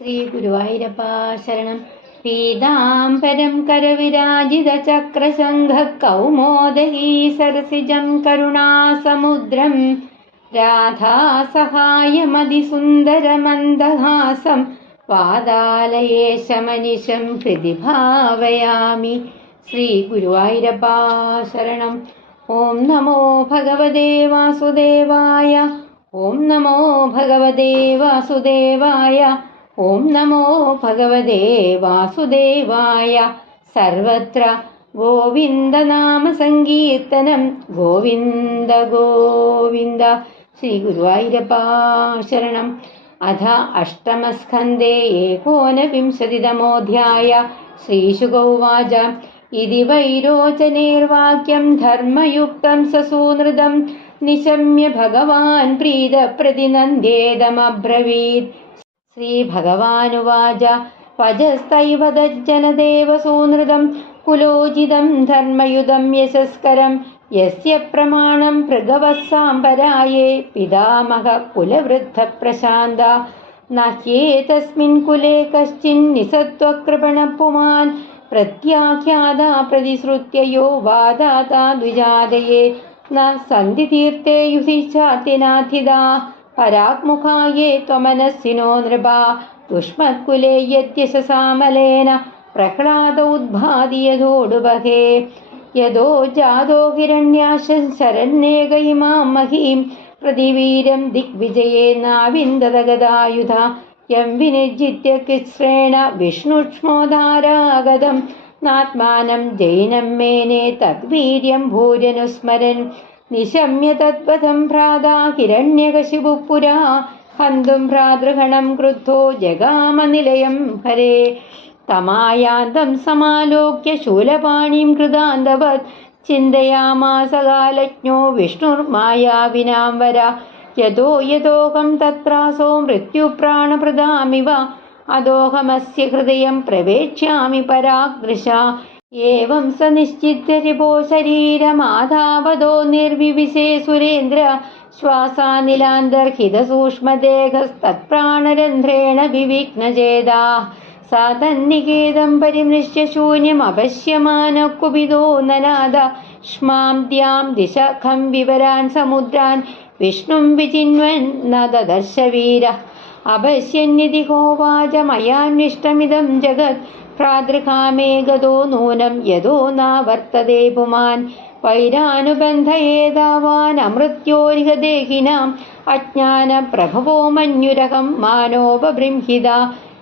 ശ്രീ ഗുരുവായൂരപ്പ ശരണം. പീതാംബരം കരവിരാജിത ചക്രശംഖ കൗമോദഗീ സരസിജം കരുണാസമുദ്രം രാധാസഹായമതിസുന്ദരമന്ദഹാസം പാതാലയേശമനിശം ഹൃദി ഭാവയാമി. ശ്രീ ഗുരുവായൂരപ്പ ശരണം. ഓം നമോ ഭഗവതേ വാസുദേവായ. ഓം നമോ ഭഗവതേ വാസുദേവായ. ഓം നമോ ഭഗവതേ വാസുദേവായ. സർവത്ര ഗോവിന്ദനാമ സങ്കീർത്തനം. ഗോവിന്ദ ഗോവിന്ദ. ശ്രീ ഗുരുവായൂരപ്പ ശരണം. അഥ അഷ്ടമസ്കന്ധേ ഏകോനവിംശതിതമോऽധ്യായ. ശ്രീശുക ഉവാച ഇതി വൈരോചനേർവാക്യം ധർമ്മയുക്തം സസൂനൃതം നിശമ്യ ഭഗവാൻ പ്രീതപ്രതിനന്ദ്യേതമബ്രവീത്. ശ്രീഭഗവാനുവാച വജസ്തൈവ തജ്ജനദേവ സൂനൃതം കുലോചിതം ധർമ്മയുതം യശസ്കരം യസ്യ പ്രമാണം ഭൃഗവഃ സാംബരായേ പിതാമഹ കുലവൃദ്ധ പ്രശാന്ത നഹ്യേതസ്മിൻ കുലേ കശ്ചിന്നിസത്വകൃപണ പുമാൻ പ്രത്യാഖ്യാത പ്രതിശ്രുത്യ യോ വാദാതാ ദ്വിജാതയേ ന സന്തി തീർത്ഥേ യുധിച്ചാത്യനാഥിതാ പരാക്മുഖായേ ത്വമനസ്സിനോ നൃപ ദുഷ്മത്കുലേ യദ്യശസാമലേന പ്രഹ്ലാദ ഉദ്ഭാതി യഥോടുബഹേ യദോ ജാതോ ഹിരണ്യാശം ശരണ്യേക ഇമാം മഹീം പ്രതിവീരം ദിഗ്വിജയേനാവിന്ദതഗദായുധ യം വിനിർജിത്യ കൃച്ഛ്രേണ വിഷ്ണുക്ഷ്മോധാരാഗതം നാത്മാനം ജൈനം മേനെ തദ്വീര്യം ഭൂര്യനുസ്മരൻ നിശമ്യ തദ്വധം ഭ്രാതാ ഹിരണ്യകശിപുപുരാ ഹന്തും ഭ്രാതൃഗണം ക്രുദ്ധോ ജഗാമനിലയം ഹരേ തമായാന്തം സമാലോക്യ ശൂലപാണിം കൃതാന്തവത് ചിന്തയാമാസ കാലജ്ഞോ വിഷ്ണുർമായാവിനാം വര യതോ യതോഹം തത്രാസോ മൃത്യുപ്രാണപ്രദാമിവ അദോഹമസ്യ ഹൃദയം പ്രവേക്ഷ്യാമി പരാഗ്രശ ഏവം സ നിശ്ചിത്യ രിപോ ശരീരമാധാവതോ നിർവിവിശേ സുരേന്ദ്ര ശ്വാസാനിലാന്തർഹിത സൂക്ഷ്മദേഹസ്തത്പ്രാണരന്ധ്രേണ വിവിഘ്നചേതാ സാ തന്നികേതം പരിമൃശ്യ ശൂന്യമപശ്യമാന കുപിതോ നനാദ ശ്മാം ദ്യാം ദിശഖം വിവരാൻ സമുദ്രാൻ വിഷ്ണും വിചിന്വൻ ന ദദർശ വീര അപശ്യന്നിധി ഹോവാച മയാന്വിഷ്ടമിദം ജഗത് ഭ്രാതൃകാമേ ഗതോ നൂനം യതോ നാവർത്തതേ പുമാൻ വൈരാനുബന്ധയേതാവാൻ അമൃത്യോരിഹ ദേഹിനാം അജ്ഞാന പ്രഭവോ മന്യുരഹം മാനോപബൃംഹിത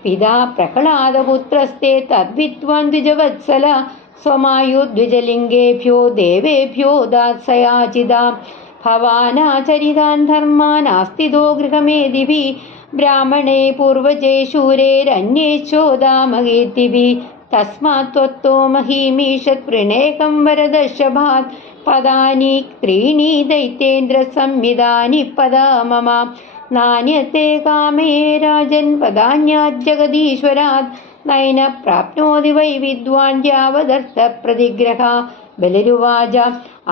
പിതാ പ്രഹ്ലാദപുത്രസ്തേ തദ്വിദ്വാൻ ദ്വിജവത്സല സ്വമായുദ്വിജലിംഗേഭ്യോ ദേവേഭ്യോ ദാത്സയാചിത ഭവാനാചരിതാൻ ധർമാനാസ്തിതോ ഗൃഹമേദിഭി ബ്രാഹ്മണേ പൂർവജേ ശൂരേരന്യേശ്ചോദാമകീർത്തിഭി തസ്മാത് ത്വത്തോ മഹീമീഷത് പ്രണേകം വരദർശഭാത് പദാനി ത്രീണി ദൈത്യേന്ദ്ര സംവിധാനി പദാ മമ നാന്യത്തെ കാമേ രാജൻ പദാന്യാജ്ജഗദീശ്വരാത് നൈന പ്രാപ്നോതി വൈ വിദ്വാൻ യാവദർത്ഥ പ്രതിഗ്രഹ. ബലിരുവാച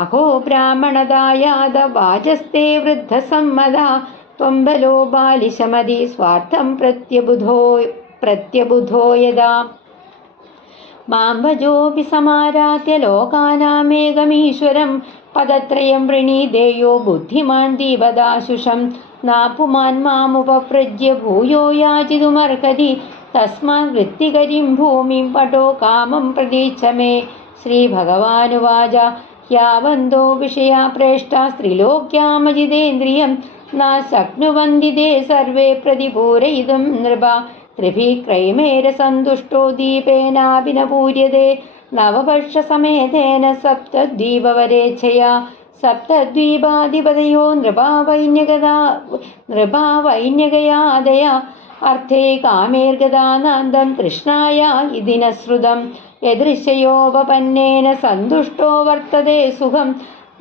അഹോ ബ്രാഹ്മണദായാദ വാചസ്തേ വൃദ്ധസമ്മത ത്വം ബലോ ബാലിശമതി സ്വാർത്ഥം പ്രത്യബുധോ യദാ മാം ഭജോപി സമാരാധ്യ ലോകാനാമേകമീശ്വരം പദത്രയം വൃണീദേയോ ബുദ്ധിമാൻ ദീപദാശുഷം നാപുമാൻ മാമുപപ്രജ്യ ഭൂയോ യാചിതുമർഹതി തസ്മാത് വൃത്തികരിം ഭൂമിം പടോ കാമം പ്രതീച്ഛ മേ. ശ്രീഭഗവാനുവാച യാവന്തോ വിഷയാ പ്രേഷ്ടാ സ്ത്രീലോക്യാമജിതേന്ദ്രിയം ന ശക്നുവന്തി തേ സർവേ പ്രതിപൂരയിതും നൃപ ത്രിഭിഃ ക്രൈമേര സന്തുഷ്ടോ ദീപേനാഭിനപൂര്യതേ നവപക്ഷസമേതേന സപ്തദ്വീപവരേച്ഛയാ സപ്തദ്വീപാധിപതയോ നൃപാവൈന്യകയാദയ അർത്ഥേ കാമേർഗദാനാന്തം തൃഷ്ണായ ഇതി ന ശ്രുതം യദൃശയോപപന്നേന സന്തുഷ്ടോ വർത്തതേ സുഖം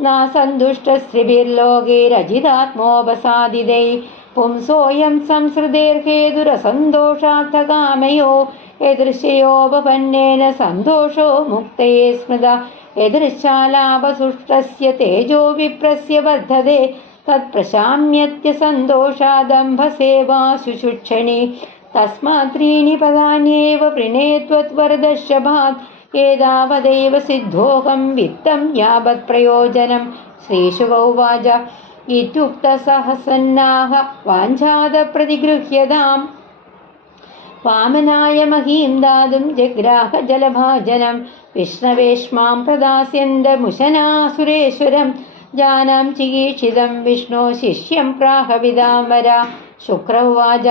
ന സന്തുഷ്ടസ്ത്രിഭിർലോകൈരജിതാത്മോപസാദിതൈ പുംസോയം സംസൃതേർഹേതുരസന്തോഷാർത്ഥകാമയോ യദൃശയോപപന്നേന സന്തോഷോ മുക്തയേ സ്മൃത യദൃശാലാപസുഷ്ടസ്യ തേജോ വിപ്രസ്യ വർദ്ധതേ തത്പ്രശാമ്യത്യ സന്തോഷാദംഭസേവാ ശുശുക്ഷണി तस्मात् त्रीणि पदान्येव प्रणेत्वद्वरदर्शभात् एतावदेव सिद्धोऽहं वित्तं यावत् प्रयोजनं। श्रीशुक उवाच इत्युक्तसहसन्नाह वाञ्छादप्रतिगृह्यताम्। वामनाय महीं दातुं जग्राह जलभाजनं। विष्णवेश्मां प्रदास्यन्तमुशनासुरेश्वरं जानां चिकीर्षितं विष्णो शिष्यं प्राह विदाम्बरा। शुक्र उवाच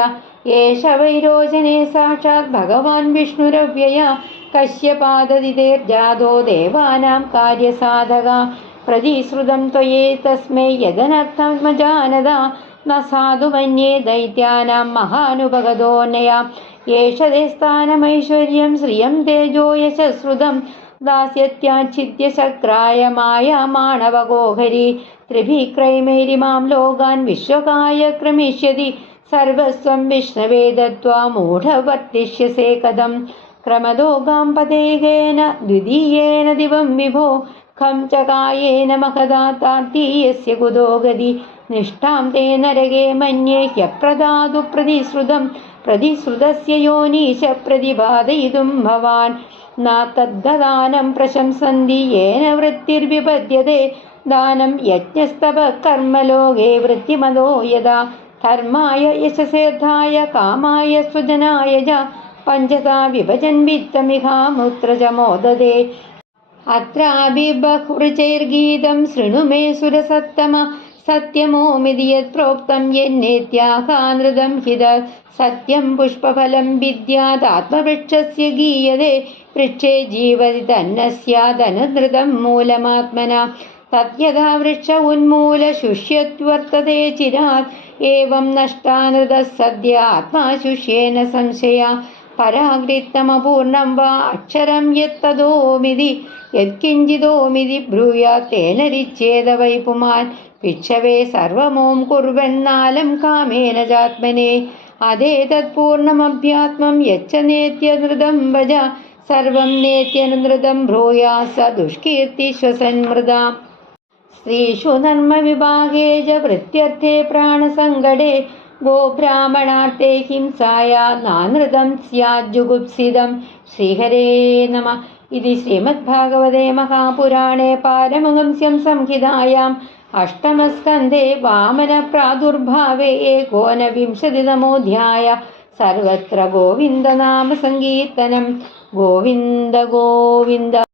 एष वैरोचने साक्षात् भगवान् विष्णुरव्यया कश्यपाददितेर्जातो देवानां कार्यसाधका। प्रतिश्रुतं त्वये तस्मै यदनर्थमजानदा न साधु मन्ये दैत्यानां महानुपगतोऽन्यया। एष ते स्थानमैश्वर्यं श्रियं तेजो यशश्रुतं दास्यत्याच्छिद्य शक्राय माया माणवगोहरी। त्रिभिक्रैमैरिमां लोकान् विश्वकाय क्रमिष्यति सर्वस्वं विष्णवे दत्त्वा मूढवर्तिष्यसे कथम्। क्रमदोगां पदेगेन द्वितीयेन दिवं विभो खं च कायेन महदा तार्तीयस्य कुतो गति। निष्ठां ते नरके मन्ये ह्यप्रदातु प्रतिश्रुतं प्रतिश्रुतस्य योनीश प्रतिपादयितुं भवान्। न तद्दानं प्रशंसन्ति येन वृत्तिर्विपद्यते दानं यज्ञस्तपः कर्मलोके वृत्तिमदो यदा। धर्माय यशसेर्थाय कामाय स्वजनाय च पञ्चधा विभजन् वित्तमिहामुत्र च मोदते। अत्रापि बहुवृचैर्गीतं शृणु मे सुरसत्तम सत्यमोमिति यत्प्रोक्तं यन्नेत्याहानृतं हि तत् सत्यं पुष्पफलं विद्यादात्मवृक्षस्य गीयते। वृक्षे जीवति तन्नस्यादनुधृतं मूलमात्मना तद्यथा वृक्ष उन्मूलशुष्यत्वर्तते चिरात्। एवं नष्टानृतः सद्य आत्मा शुष्येन संशया परागृत्तमपूर्णं वा अक्षरं यत्तदोमिति यत्किञ्चिदोमिति ब्रूयात् तेन रिच्येद वै पुमान्। भिक्षवे सर्वमों कुर्वन्नालं कामेन चात्मने अदेतत्पूर्णमभ्यात्मं यच्च नेत्यनृतं भज सर्वं नेत्यनृतं ब्रूयात् स दुष्कीर्तिश्वसन्मृदा। स्त्रीषु धर्मविभागे च वृत्त्यर्थे प्राणसङ्कटे गोब्राह्मणार्थे हिंसाया नानृतं स्याज्जुगुप्सितं। श्रीहरे नमः। इति श्रीमद्भागवते महापुराणे पारमहंस्यां संहितायाम् अष्टमस्कन्धे वामनप्रादुर्भावे एकोनविंशतितमोऽध्यायः। सर्वत्र गोविन्दनामसङ्कीर्तनं गोविन्द गोविन्द।